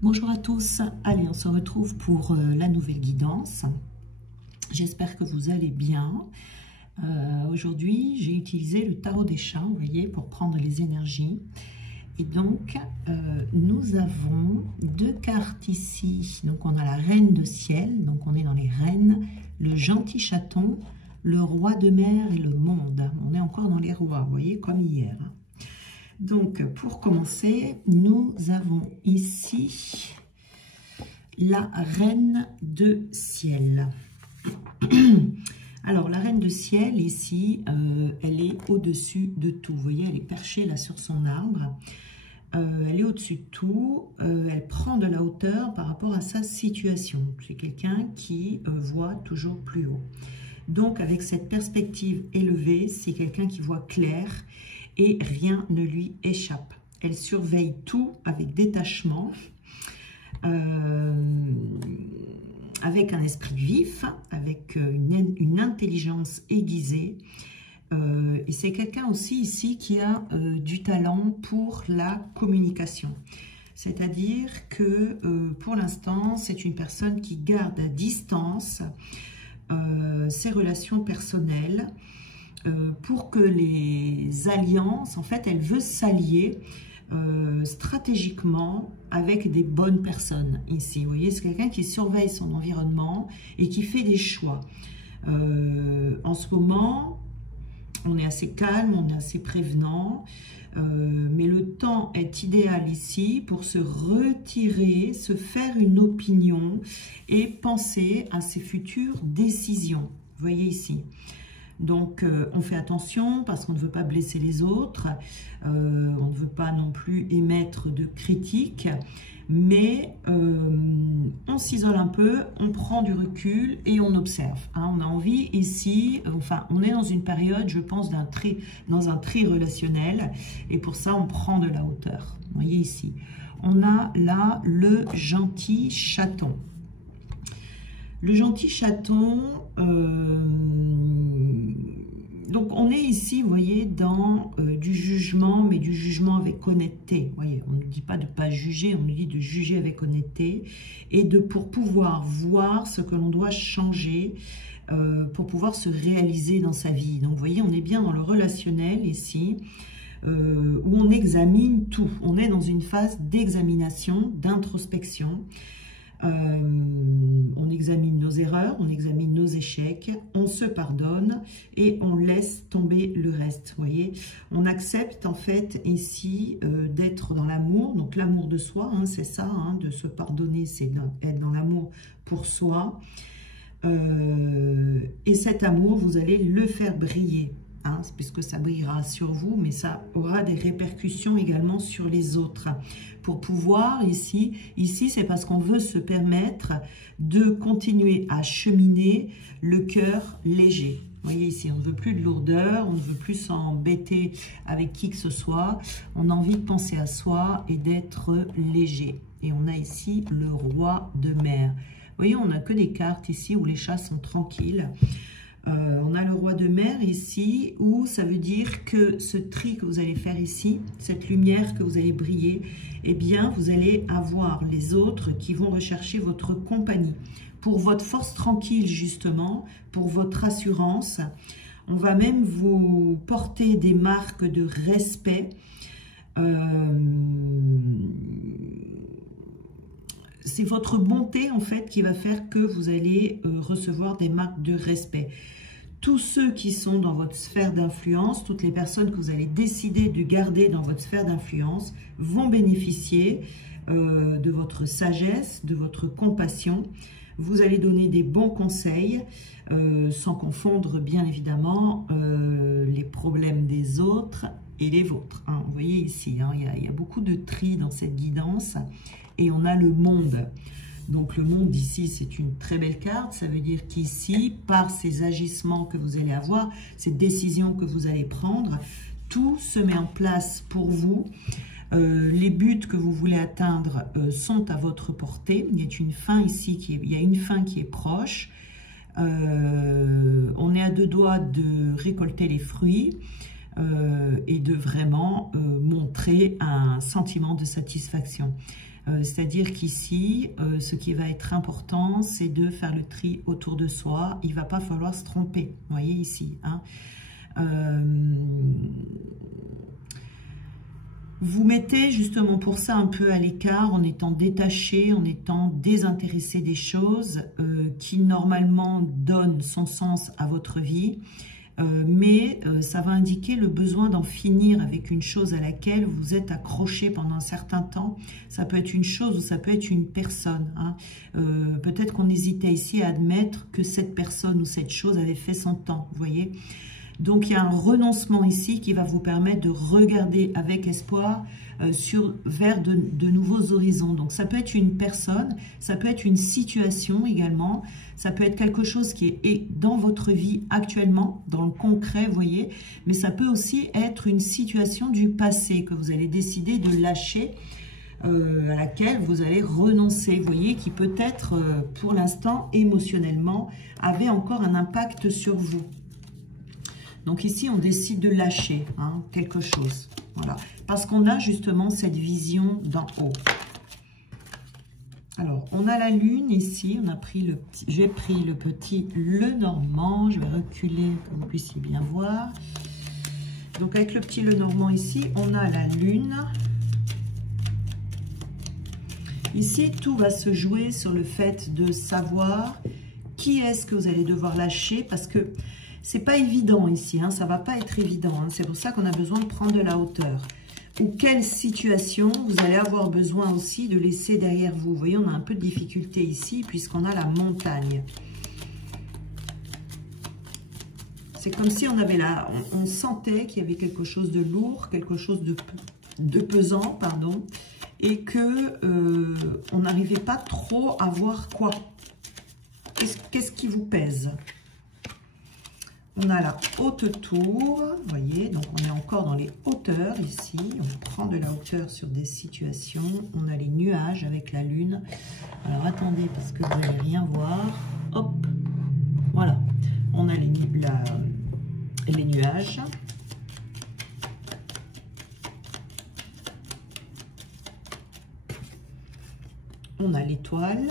Bonjour à tous, allez on se retrouve pour la nouvelle guidance. J'espère que vous allez bien. Aujourd'hui j'ai utilisé le tarot des chats, vous voyez, pour prendre les énergies. Et donc nous avons deux cartes ici. Donc on a la reine de ciel, donc on est dans les reines, le gentil chaton, le roi de mer et le monde. On est encore dans les rois, vous voyez, comme hier. Donc, pour commencer, nous avons ici la reine de ciel. Alors, la reine de ciel, ici, elle est au-dessus de tout. Vous voyez, elle est perchée là sur son arbre. Elle est au-dessus de tout. Elle prend de la hauteur par rapport à sa situation. C'est quelqu'un qui voit toujours plus haut. Donc, avec cette perspective élevée, c'est quelqu'un qui voit clair et rien ne lui échappe. Elle surveille tout avec détachement, avec un esprit vif, avec une intelligence aiguisée. Et c'est quelqu'un aussi ici qui a du talent pour la communication. C'est-à-dire que pour l'instant, c'est une personne qui garde à distance ses relations personnelles, pour que les alliances, en fait, elle veut s'allier stratégiquement avec des bonnes personnes ici. Vous voyez, c'est quelqu'un qui surveille son environnement et qui fait des choix. En ce moment, on est assez calme, on est assez prévenant, mais le temps est idéal ici pour se retirer, se faire une opinion et penser à ses futures décisions. Vous voyez ici. Donc, on fait attention parce qu'on ne veut pas blesser les autres, on ne veut pas non plus émettre de critiques, mais on s'isole un peu, on prend du recul et on observe. Hein. On a envie ici, enfin, on est dans une période, je pense, dans un tri relationnel, et pour ça, on prend de la hauteur. Vous voyez ici, on a là le gentil chaton. Le gentil chaton, donc on est ici, vous voyez, dans du jugement, mais du jugement avec honnêteté. Vous voyez, on ne dit pas de ne pas juger, on nous dit de juger avec honnêteté et pour pouvoir voir ce que l'on doit changer, pour pouvoir se réaliser dans sa vie. Donc vous voyez, on est bien dans le relationnel ici, où on examine tout. On est dans une phase d'examination, d'introspection. On examine nos erreurs, on examine nos échecs, on se pardonne et on laisse tomber le reste. Vous voyez, on accepte en fait ici d'être dans l'amour, donc l'amour de soi, hein, c'est ça, hein, de se pardonner, c'est être dans l'amour pour soi. Et cet amour, vous allez le faire briller. Hein, puisque ça brillera sur vous, mais ça aura des répercussions également sur les autres. Pour pouvoir ici c'est parce qu'on veut se permettre de continuer à cheminer le cœur léger. Vous voyez ici, on ne veut plus de lourdeur, on ne veut plus s'embêter avec qui que ce soit, on a envie de penser à soi et d'être léger. Et on a ici le roi de mer. Vous voyez, on n'a que des cartes ici où les chats sont tranquilles. On a le roi de mer ici, où ça veut dire que ce tri que vous allez faire ici, cette lumière que vous allez briller, eh bien, vous allez avoir les autres qui vont rechercher votre compagnie. Pour votre force tranquille, justement, pour votre assurance, on va même vous porter des marques de respect. C'est votre bonté, en fait, qui va faire que vous allez recevoir des marques de respect. Tous ceux qui sont dans votre sphère d'influence, toutes les personnes que vous allez décider de garder dans votre sphère d'influence vont bénéficier de votre sagesse, de votre compassion. Vous allez donner des bons conseils, sans confondre bien évidemment les problèmes des autres et les vôtres. Hein. Vous voyez ici, hein, il y a beaucoup de tri dans cette guidance et on a le monde. Donc le monde ici, c'est une très belle carte. Ça veut dire qu'ici, par ces agissements que vous allez avoir, ces décisions que vous allez prendre, tout se met en place pour vous. Les buts que vous voulez atteindre sont à votre portée. Il y a une fin ici, il y a une fin qui est proche. On est à deux doigts de récolter les fruits. Et de vraiment montrer un sentiment de satisfaction. C'est-à-dire qu'ici, ce qui va être important, c'est de faire le tri autour de soi. Il ne va pas falloir se tromper, vous voyez ici. Hein. Vous mettez justement pour ça un peu à l'écart, en étant détaché, en étant désintéressé des choses qui normalement donnent son sens à votre vie. Mais ça va indiquer le besoin d'en finir avec une chose à laquelle vous êtes accroché pendant un certain temps. Ça peut être une chose ou ça peut être une personne. Hein. Peut-être qu'on hésitait ici à admettre que cette personne ou cette chose avait fait son temps, vous voyez. Donc il y a un renoncement ici qui va vous permettre de regarder avec espoir vers de nouveaux horizons. Donc ça peut être une personne, ça peut être une situation également, ça peut être quelque chose qui est dans votre vie actuellement, dans le concret, vous voyez, mais ça peut aussi être une situation du passé que vous allez décider de lâcher, à laquelle vous allez renoncer, vous voyez, qui peut-être pour l'instant émotionnellement avait encore un impact sur vous. Donc ici, on décide de lâcher quelque chose. Voilà. Parce qu'on a justement cette vision d'en haut. Alors, on a la lune ici. On a pris j'ai pris le petit Lenormand. Je vais reculer pour que vous puissiez bien voir. Donc, avec le petit Lenormand ici, on a la lune. Ici, tout va se jouer sur le fait de savoir qui est-ce que vous allez devoir lâcher. Parce que c'est pas évident ici, hein, ça va pas être évident. Hein, c'est pour ça qu'on a besoin de prendre de la hauteur. Ou quelle situation vous allez avoir besoin aussi de laisser derrière vous. Vous voyez, on a un peu de difficulté ici puisqu'on a la montagne. C'est comme si on avait on sentait qu'il y avait quelque chose de lourd, quelque chose de pesant, pardon, et que on n'arrivait pas trop à voir quoi. Qu'est-ce qui vous pèse ? On a la haute tour, vous voyez, donc on est encore dans les hauteurs ici. On prend de la hauteur sur des situations. On a les nuages avec la lune. Alors attendez, parce que vous n'allez rien voir. Hop, voilà. On a les nuages. On a l'étoile.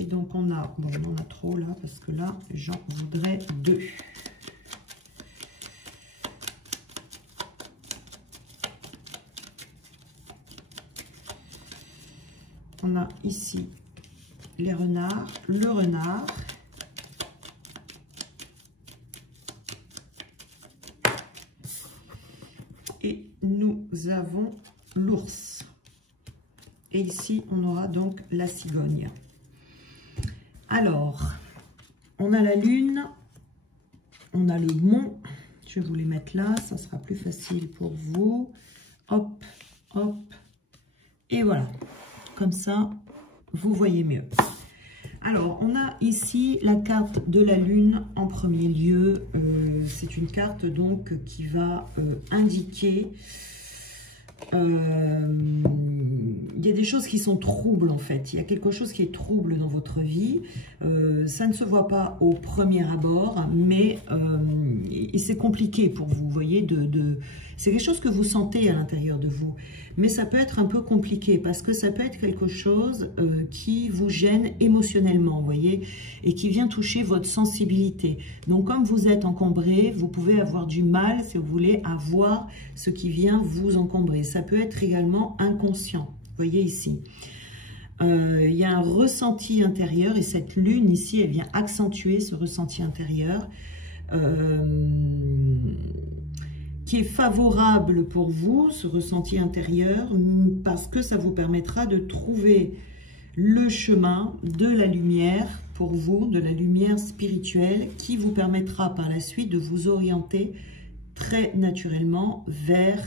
Et donc, on a, bon, on en a trop là, parce que là, j'en voudrais 2. On a ici les renards, le renard. Et nous avons l'ours. Et ici, on aura donc la cigogne. Alors, on a la lune, on a le mont, je vais vous les mettre là, ça sera plus facile pour vous. Hop, hop, et voilà, comme ça, vous voyez mieux. Alors, on a ici la carte de la lune en premier lieu. C'est une carte donc qui va indiquer... il y a des choses qui sont troubles en fait, il y a quelque chose qui est trouble dans votre vie, ça ne se voit pas au premier abord, mais c'est compliqué pour vous, vous voyez, c'est quelque chose que vous sentez à l'intérieur de vous, mais ça peut être un peu compliqué, parce que ça peut être quelque chose qui vous gêne émotionnellement, vous voyez, et qui vient toucher votre sensibilité. Donc comme vous êtes encombré, vous pouvez avoir du mal, si vous voulez, à voir ce qui vient vous encombrer. Ça peut être également inconscient, vous voyez ici. Il y a un ressenti intérieur, et cette lune ici, elle vient accentuer ce ressenti intérieur, qui est favorable pour vous, ce ressenti intérieur, parce que ça vous permettra de trouver le chemin de la lumière pour vous, de la lumière spirituelle, qui vous permettra par la suite de vous orienter très naturellement vers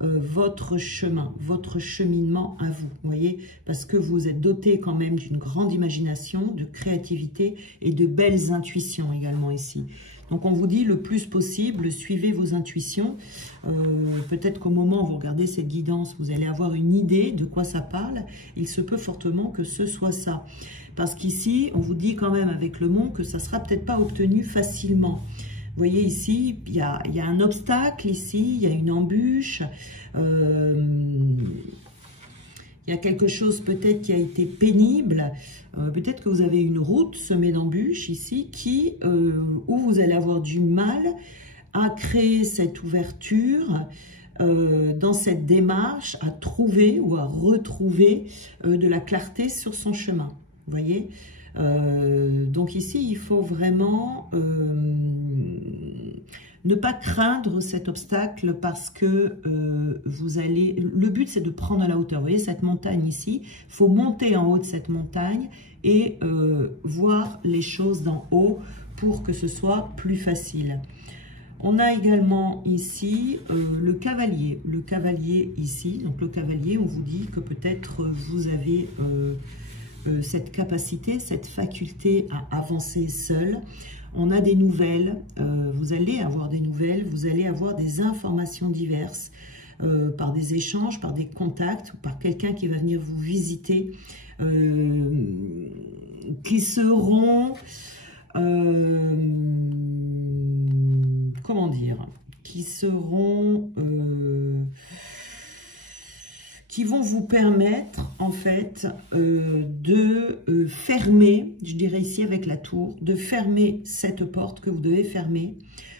votre chemin, votre cheminement à vous, voyez, parce que vous êtes doté quand même d'une grande imagination, de créativité et de belles intuitions également ici. Donc on vous dit le plus possible, suivez vos intuitions. Peut-être qu'au moment où vous regardez cette guidance, vous allez avoir une idée de quoi ça parle. Il se peut fortement que ce soit ça. Parce qu'ici, on vous dit quand même avec le mont que ça ne sera peut-être pas obtenu facilement. voyez ici, il y a un obstacle ici, il y a une embûche, il y a quelque chose peut-être qui a été pénible, peut-être que vous avez une route semée d'embûches ici, où vous allez avoir du mal à créer cette ouverture, dans cette démarche, à trouver ou à retrouver de la clarté sur son chemin. Vous voyez, donc ici, il faut vraiment ne pas craindre cet obstacle parce que vous allez... Le but, c'est de prendre à la hauteur. Vous voyez, cette montagne ici, il faut monter en haut de cette montagne et voir les choses d'en haut pour que ce soit plus facile. On a également ici le cavalier. Le cavalier ici, donc le cavalier, on vous dit que peut-être vous avez cette capacité, cette faculté à avancer seul. On a des nouvelles, vous allez avoir des nouvelles, vous allez avoir des informations diverses par des échanges, par des contacts, ou par quelqu'un qui va venir vous visiter, qui seront... comment dire, qui vont vous permettre en fait de fermer, je dirais ici avec la tour, de fermer cette porte que vous devez fermer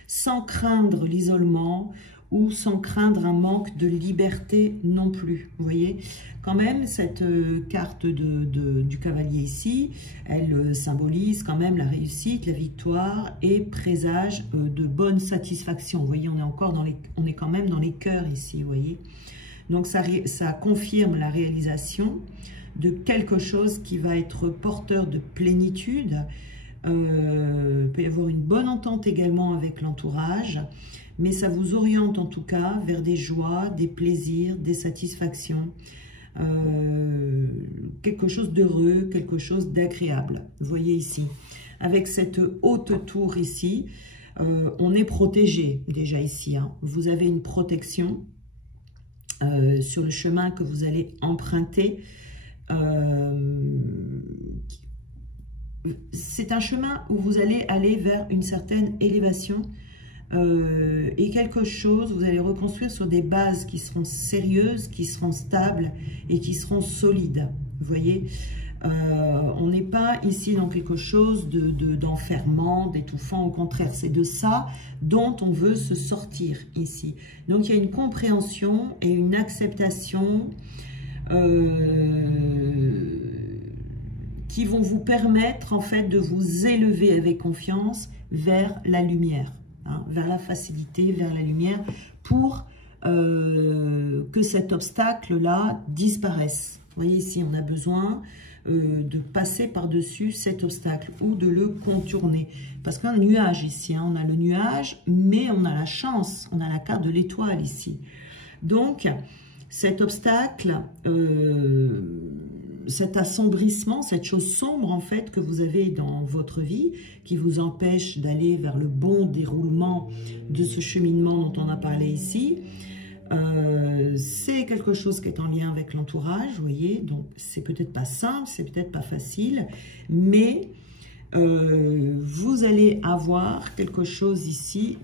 sans craindre l'isolement ou sans craindre un manque de liberté non plus. Vous voyez, quand même, cette carte du cavalier ici, elle symbolise quand même la réussite, la victoire et présage de bonne satisfaction. Vous voyez, on est quand même dans les cœurs ici, vous voyez. Donc, ça confirme la réalisation de quelque chose qui va être porteur de plénitude. Il peut y avoir une bonne entente également avec l'entourage, mais ça vous oriente en tout cas vers des joies, des plaisirs, des satisfactions, quelque chose d'heureux, quelque chose d'agréable. Vous voyez ici, avec cette haute tour ici, on est protégé déjà ici, hein. Vous avez une protection sur le chemin que vous allez emprunter. C'est un chemin où vous allez aller vers une certaine élévation et quelque chose, vous allez reconstruire sur des bases qui seront sérieuses, qui seront stables et qui seront solides. Vous voyez, on n'est pas ici dans quelque chose d'enfermant, d'étouffant, au contraire, c'est de ça dont on veut se sortir ici. Donc il y a une compréhension et une acceptation qui vont vous permettre en fait de vous élever avec confiance vers la lumière, hein, vers la facilité, vers la lumière, pour que cet obstacle-là disparaisse. Vous voyez ici, on a besoin de passer par-dessus cet obstacle ou de le contourner. Parce qu'on a un nuage ici, hein, on a le nuage, mais on a la chance, on a la carte de l'étoile ici. Donc, cet obstacle, cet assombrissement, cette chose sombre en fait que vous avez dans votre vie, qui vous empêche d'aller vers le bon déroulement de ce cheminement dont on a parlé ici, c'est quelque chose qui est en lien avec l'entourage, vous voyez, donc c'est peut-être pas simple, c'est peut-être pas facile, mais vous allez avoir quelque chose ici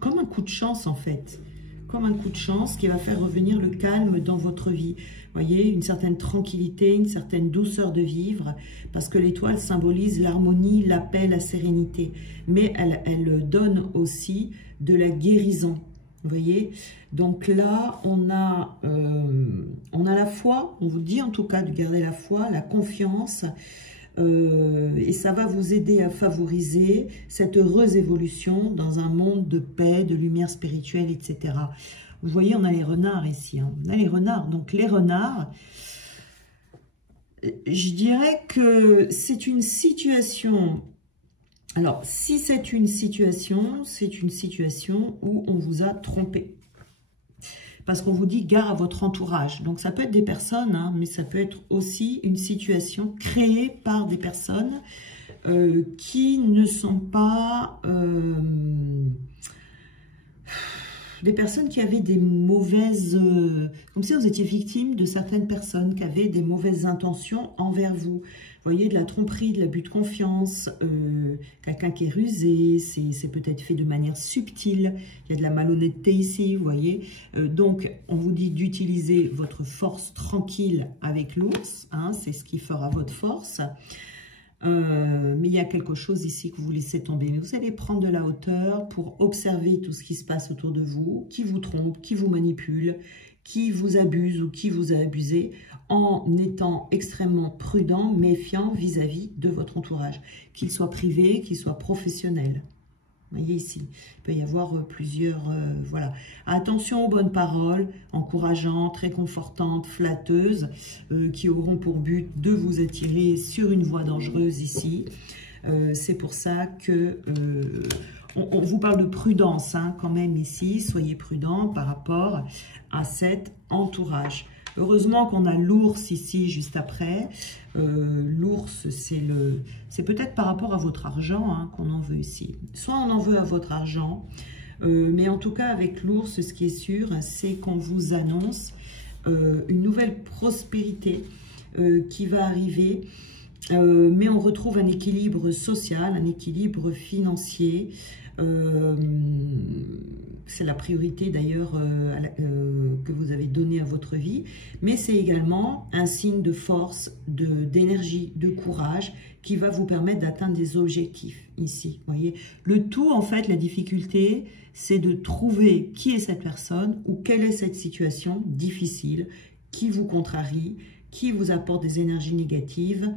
comme un coup de chance en fait, comme un coup de chance qui va faire revenir le calme dans votre vie. Vous voyez, une certaine tranquillité, une certaine douceur de vivre, parce que l'étoile symbolise l'harmonie, la paix, la sérénité. Mais elle donne aussi de la guérison. Vous voyez, donc là, on a la foi, on vous dit en tout cas de garder la foi, la confiance, et ça va vous aider à favoriser cette heureuse évolution dans un monde de paix, de lumière spirituelle, etc. Vous voyez, on a les renards ici, hein. On a les renards. Donc les renards, je dirais que c'est une situation... Alors, si c'est une situation où on vous a trompé. Parce qu'on vous dit gare à votre entourage. Donc ça peut être des personnes, hein, mais ça peut être aussi une situation créée par des personnes qui ne sont pas... des personnes qui avaient des mauvaises... comme si vous étiez victime de certaines personnes qui avaient des mauvaises intentions envers vous. voyez, de la tromperie, de l'abus de confiance, quelqu'un qui est rusé, c'est peut-être fait de manière subtile, il y a de la malhonnêteté ici, vous voyez. Donc, on vous dit d'utiliser votre force tranquille avec l'ours, hein, c'est ce qui fera votre force. Mais il y a quelque chose ici que vous laissez tomber. Mais vous allez prendre de la hauteur pour observer tout ce qui se passe autour de vous, qui vous trompe, qui vous manipule, qui vous abuse ou qui vous a abusé, en étant extrêmement prudent, méfiant vis-à-vis de votre entourage, qu'il soit privé, qu'il soit professionnel. Vous voyez ici, il peut y avoir plusieurs... voilà. Attention aux bonnes paroles, encourageantes, réconfortantes, flatteuses, qui auront pour but de vous attirer sur une voie dangereuse ici. C'est pour ça que... on vous parle de prudence hein, quand même ici. Soyez prudent par rapport à cet entourage. Heureusement qu'on a l'ours ici juste après. L'ours, c'est peut-être par rapport à votre argent hein, qu'on en veut ici. Soit on en veut à votre argent, mais en tout cas avec l'ours, ce qui est sûr, c'est qu'on vous annonce une nouvelle prospérité qui va arriver. Mais on retrouve un équilibre social, un équilibre financier. C'est la priorité d'ailleurs que vous avez donnée à votre vie, mais c'est également un signe de force, d'énergie, de courage qui va vous permettre d'atteindre des objectifs ici. Voyez, le tout en fait, la difficulté, c'est de trouver qui est cette personne ou quelle est cette situation difficile qui vous contrarie, qui vous apporte des énergies négatives.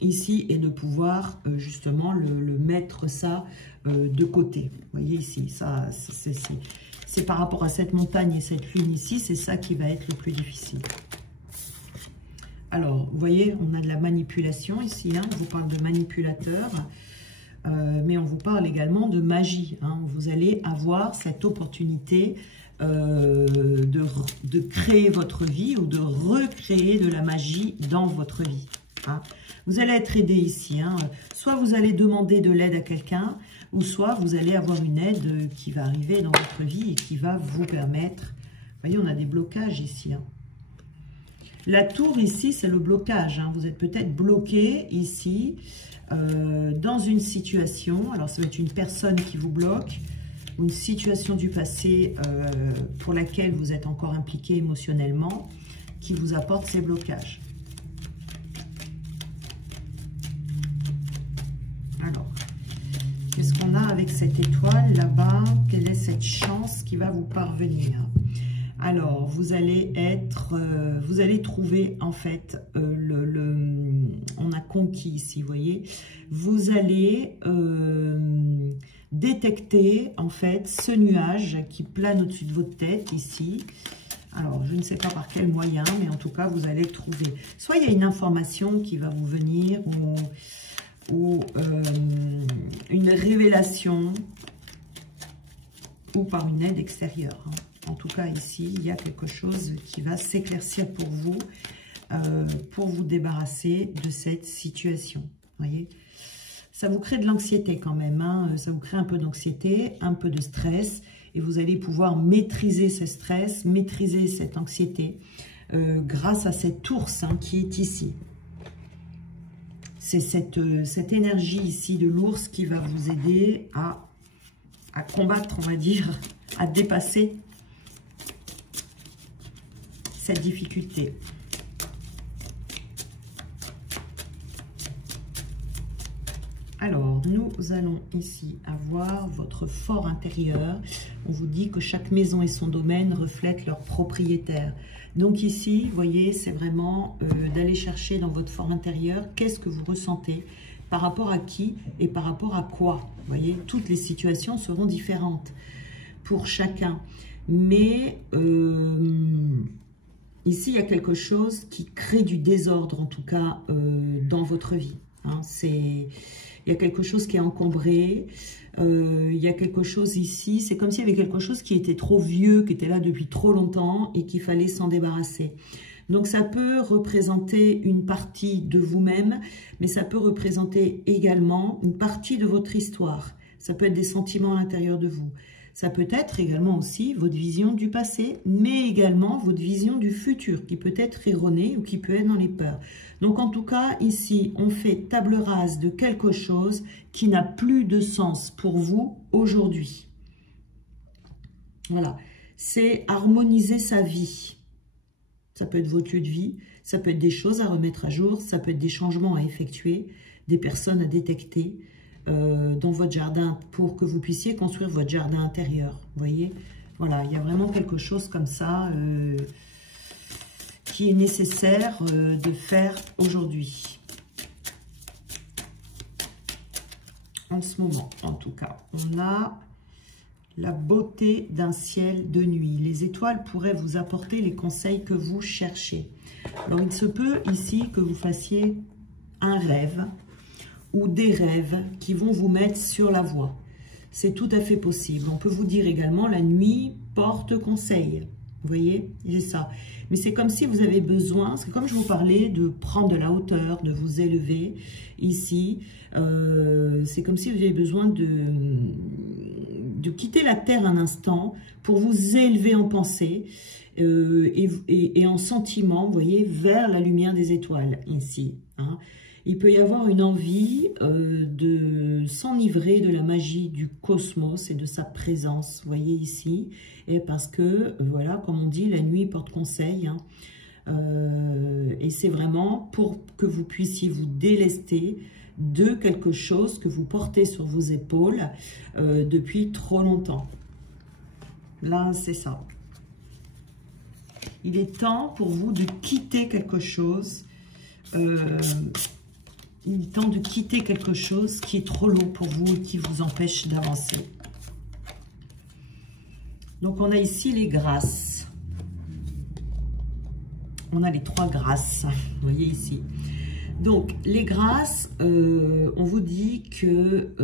Ici, et de pouvoir justement le mettre ça de côté. Vous voyez ici, ça c'est par rapport à cette montagne et cette lune ici, c'est ça qui va être le plus difficile. Alors, vous voyez, on a de la manipulation ici, hein, on vous parle de manipulateur, mais on vous parle également de magie. Hein, vous allez avoir cette opportunité de créer votre vie ou de recréer de la magie dans votre vie. Hein. Vous allez être aidé ici, hein. Soit vous allez demander de l'aide à quelqu'un, ou soit vous allez avoir une aide qui va arriver dans votre vie et qui va vous permettre... Vous voyez, on a des blocages ici. Hein. La tour ici, c'est le blocage. Hein. Vous êtes peut-être bloqué ici dans une situation. Alors, ça va être une personne qui vous bloque, une situation du passé pour laquelle vous êtes encore impliqué émotionnellement, qui vous apporte ces blocages. Alors, qu'est-ce qu'on a avec cette étoile là-bas? Quelle est cette chance qui va vous parvenir? Alors, vous allez trouver en fait, on a conquis ici, vous voyez. Vous allez détecter en fait ce nuage qui plane au-dessus de votre tête ici. Alors, je ne sais pas par quel moyen, mais en tout cas, vous allez le trouver. Soit il y a une information qui va vous venir ou une révélation ou par une aide extérieure. Hein. En tout cas, ici, il y a quelque chose qui va s'éclaircir pour vous débarrasser de cette situation. Voyez, ça vous crée de l'anxiété quand même. Hein. Ça vous crée un peu d'anxiété, un peu de stress. Et vous allez pouvoir maîtriser ce stress, maîtriser cette anxiété grâce à cet ours hein, qui est ici. C'est cette énergie ici de l'ours qui va vous aider à combattre, on va dire, à dépasser cette difficulté. Alors, nous allons ici avoir votre fort intérieur. On vous dit que chaque maison et son domaine reflètent leur propriétaire. Donc ici, vous voyez, c'est vraiment d'aller chercher dans votre fort intérieur qu'est-ce que vous ressentez, par rapport à qui et par rapport à quoi. Vous voyez, toutes les situations seront différentes pour chacun. Mais ici, il y a quelque chose qui crée du désordre, en tout cas, dans votre vie. Hein, il y a quelque chose qui est encombré, il y a quelque chose ici, c'est comme s'il y avait quelque chose qui était trop vieux, qui était là depuis trop longtemps et qu'il fallait s'en débarrasser. Donc ça peut représenter une partie de vous-même, mais ça peut représenter également une partie de votre histoire. Ça peut être des sentiments à l'intérieur de vous. Ça peut être également aussi votre vision du passé, mais également votre vision du futur, qui peut être erronée ou qui peut être dans les peurs. Donc en tout cas, ici, on fait table rase de quelque chose qui n'a plus de sens pour vous aujourd'hui. Voilà, c'est harmoniser sa vie. Ça peut être votre lieu de vie, ça peut être des choses à remettre à jour, ça peut être des changements à effectuer, des personnes à détecter dans votre jardin pour que vous puissiez construire votre jardin intérieur. Vous voyez, voilà, il y a vraiment quelque chose comme ça qui est nécessaire de faire aujourd'hui. En ce moment, en tout cas, on a la beauté d'un ciel de nuit. Les étoiles pourraient vous apporter les conseils que vous cherchez. Alors, il se peut ici que vous fassiez un rêve ou des rêves qui vont vous mettre sur la voie. C'est tout à fait possible. On peut vous dire également, la nuit porte conseil. Vous voyez, c'est ça. Mais c'est comme si vous avez besoin, c'est comme je vous parlais de prendre de la hauteur, de vous élever ici. C'est comme si vous avez besoin de quitter la terre un instant pour vous élever en pensée et en sentiment, vous voyez, vers la lumière des étoiles ici. Hein. Il peut y avoir une envie de s'enivrer de la magie du cosmos et de sa présence, vous voyez ici. Et parce que, voilà, comme on dit, la nuit porte conseil. Hein. Et c'est vraiment pour que vous puissiez vous délester de quelque chose que vous portez sur vos épaules depuis trop longtemps. Là, c'est ça. Il est temps pour vous de quitter quelque chose. Il est temps de quitter quelque chose qui est trop lourd pour vous et qui vous empêche d'avancer. Donc, on a ici les grâces. On a les 3 grâces, vous voyez ici. Donc, les grâces, on vous dit que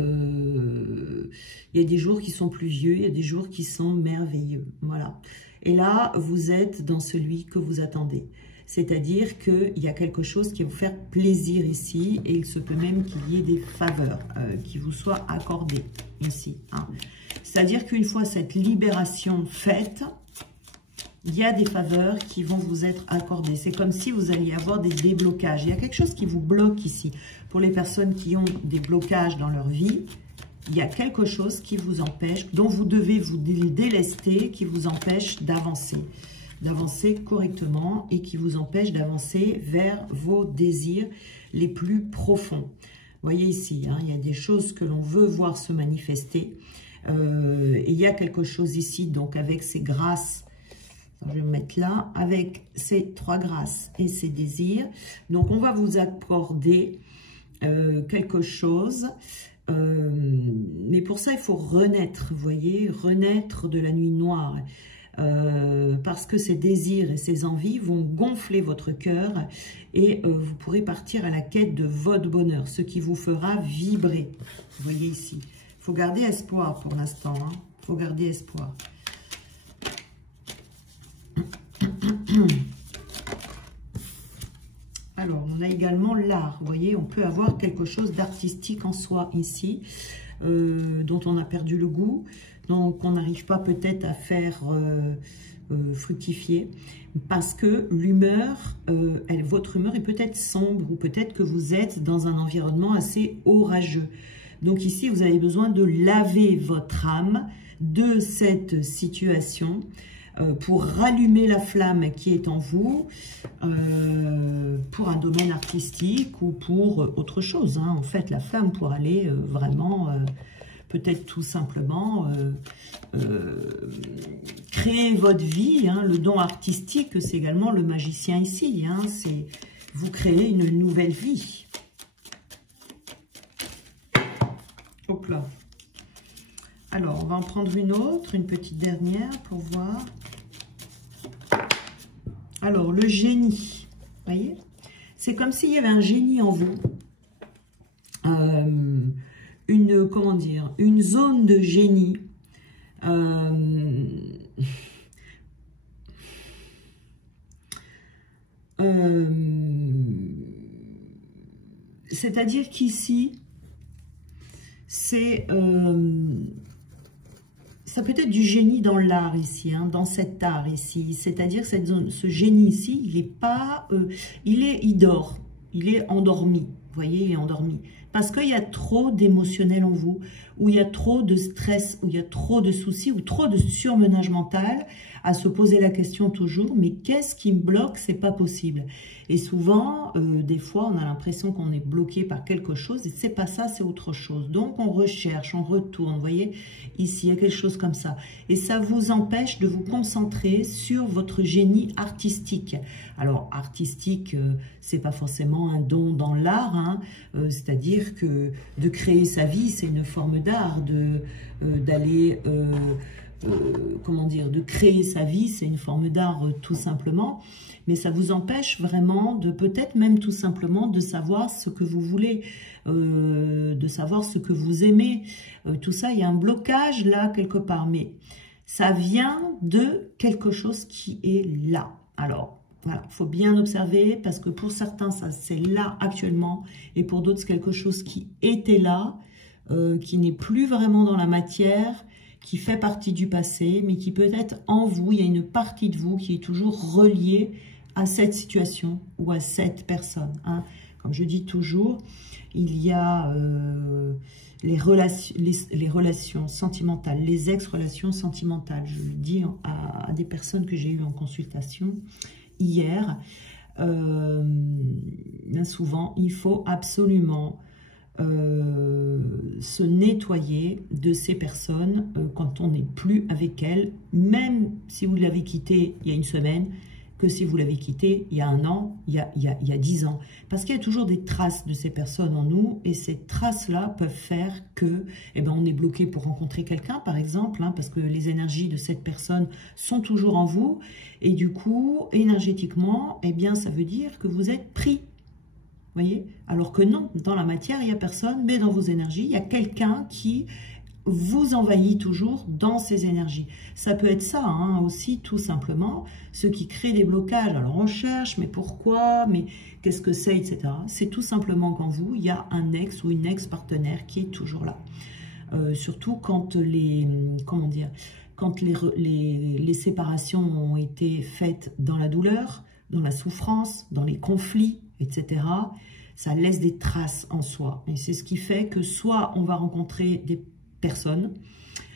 il y a des jours qui sont pluvieux, il y a des jours qui sont merveilleux. Voilà. Et là, vous êtes dans celui que vous attendez. C'est-à-dire qu'il y a quelque chose qui va vous faire plaisir ici et il se peut même qu'il y ait des faveurs qui vous soient accordées ici. Hein. C'est-à-dire qu'une fois cette libération faite, il y a des faveurs qui vont vous être accordées. C'est comme si vous alliez avoir des déblocages. Il y a quelque chose qui vous bloque ici. Pour les personnes qui ont des blocages dans leur vie, il y a quelque chose qui vous empêche, dont vous devez vous délester, qui vous empêche d'avancer correctement et qui vous empêche d'avancer vers vos désirs les plus profonds. Vous voyez ici, hein, il y a des choses que l'on veut voir se manifester. Et il y a quelque chose ici, donc avec ces grâces, je vais me mettre là, avec ces 3 grâces et ces désirs. Donc, on va vous accorder quelque chose. Mais pour ça, il faut renaître, vous voyez, renaître de la nuit noire. Parce que ces désirs et ces envies vont gonfler votre cœur et vous pourrez partir à la quête de votre bonheur, ce qui vous fera vibrer. Vous voyez ici, il faut garder espoir pour l'instant, hein. Il faut garder espoir. Alors, on a également l'art, vous voyez, on peut avoir quelque chose d'artistique en soi ici, dont on a perdu le goût. Donc, on n'arrive pas peut-être à faire fructifier parce que l'humeur, votre humeur est peut-être sombre ou peut-être que vous êtes dans un environnement assez orageux. Donc ici, vous avez besoin de laver votre âme de cette situation pour rallumer la flamme qui est en vous pour un domaine artistique ou pour autre chose. Hein. En fait, la flamme pour aller vraiment... peut-être tout simplement créer votre vie. Hein. Le don artistique, c'est également le magicien ici. Hein. C'est vous créez une nouvelle vie. Hop là. Alors, on va en prendre une autre, une petite dernière pour voir. Alors, le génie. Vous voyez? C'est comme s'il y avait un génie en vous. Comment dire, une zone de génie c'est-à-dire qu'ici ça ça peut être du génie dans l'art ici, hein, dans cet art ici. C'est-à-dire que ce génie ici, il est pas, il dort, il est endormi. Vous voyez, il est endormi. Parce qu'il y a trop d'émotionnel en vous, ou il y a trop de stress, ou il y a trop de soucis, ou trop de surmenage mental, à se poser la question toujours, mais qu'est-ce qui me bloque? C'est pas possible. Et souvent, des fois, on a l'impression qu'on est bloqué par quelque chose, et c'est pas ça, c'est autre chose. Donc, on recherche, on retourne, vous voyez, ici, il y a quelque chose comme ça. Et ça vous empêche de vous concentrer sur votre génie artistique. Alors, artistique, c'est pas forcément un don dans l'art, hein, c'est-à-dire que de créer sa vie, c'est une forme d'art, d'aller... comment dire, de créer sa vie, c'est une forme d'art tout simplement, mais ça vous empêche vraiment de peut-être même tout simplement de savoir ce que vous voulez, de savoir ce que vous aimez, tout ça, il y a un blocage là quelque part, mais ça vient de quelque chose qui est là. Alors, voilà, il faut bien observer parce que pour certains, ça c'est là actuellement et pour d'autres, c'est quelque chose qui était là, qui n'est plus vraiment dans la matière, qui fait partie du passé, mais qui peut être en vous, il y a une partie de vous qui est toujours reliée à cette situation ou à cette personne. Hein. Comme je dis toujours, il y a les relations sentimentales, les ex-relations sentimentales. Je le dis à des personnes que j'ai eues en consultation hier. Bien souvent, il faut absolument se nettoyer de ces personnes quand on n'est plus avec elles, même si vous l'avez quitté il y a une semaine, que si vous l'avez quitté il y a un an, il y a 10 ans. Parce qu'il y a toujours des traces de ces personnes en nous, et ces traces-là peuvent faire que, eh ben, on est bloqué pour rencontrer quelqu'un, par exemple, hein, parce que les énergies de cette personne sont toujours en vous, et du coup, énergétiquement, eh bien, ça veut dire que vous êtes pris. Voyez, alors que non, dans la matière, il n'y a personne, mais dans vos énergies, il y a quelqu'un qui vous envahit toujours dans ces énergies. Ça peut être ça hein, aussi, tout simplement, ce qui crée des blocages. Alors on cherche, mais pourquoi, mais qu'est-ce que c'est, etc. C'est tout simplement qu'en vous, il y a un ex ou une ex-partenaire qui est toujours là. Surtout quand quand les séparations ont été faites dans la douleur, dans la souffrance, dans les conflits, etc., ça laisse des traces en soi. Et c'est ce qui fait que soit on va rencontrer des personnes,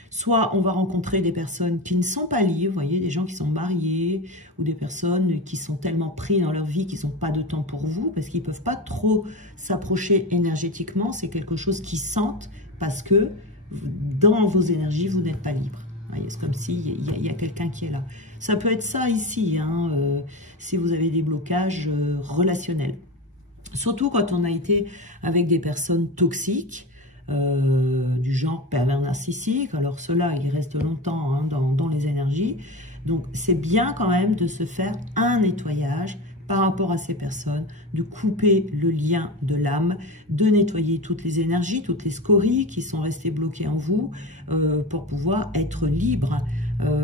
soit on va rencontrer des personnes qui ne sont pas liées, vous voyez, des gens qui sont mariés, ou des personnes qui sont tellement pris dans leur vie qu'ils n'ont pas de temps pour vous, parce qu'ils ne peuvent pas trop s'approcher énergétiquement, c'est quelque chose qu'ils sentent, parce que dans vos énergies, vous n'êtes pas libre. C'est comme s'il y a quelqu'un qui est là. Ça peut être ça ici, hein, si vous avez des blocages relationnels. Surtout quand on a été avec des personnes toxiques, du genre pervers narcissique. Alors ceux-là, ils restent longtemps hein, dans les énergies. Donc c'est bien quand même de se faire un nettoyage par rapport à ces personnes, de couper le lien de l'âme, de nettoyer toutes les énergies, toutes les scories qui sont restées bloquées en vous pour pouvoir être libre,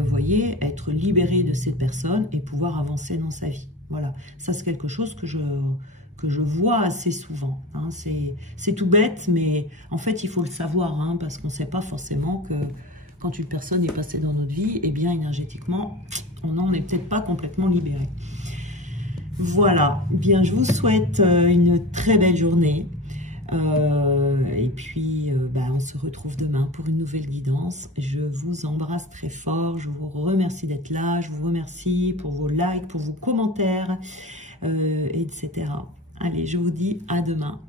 voyez, être libéré de ces personnes et pouvoir avancer dans sa vie. Voilà, ça c'est quelque chose que je vois assez souvent. Hein. C'est tout bête, mais en fait, il faut le savoir, hein, parce qu'on ne sait pas forcément que quand une personne est passée dans notre vie, eh bien, énergétiquement, on n'en est peut-être pas complètement libéré. Voilà, bien, je vous souhaite une très belle journée. Et puis, on se retrouve demain pour une nouvelle guidance. Je vous embrasse très fort. Je vous remercie d'être là. Je vous remercie pour vos likes, pour vos commentaires, etc. Allez, je vous dis à demain.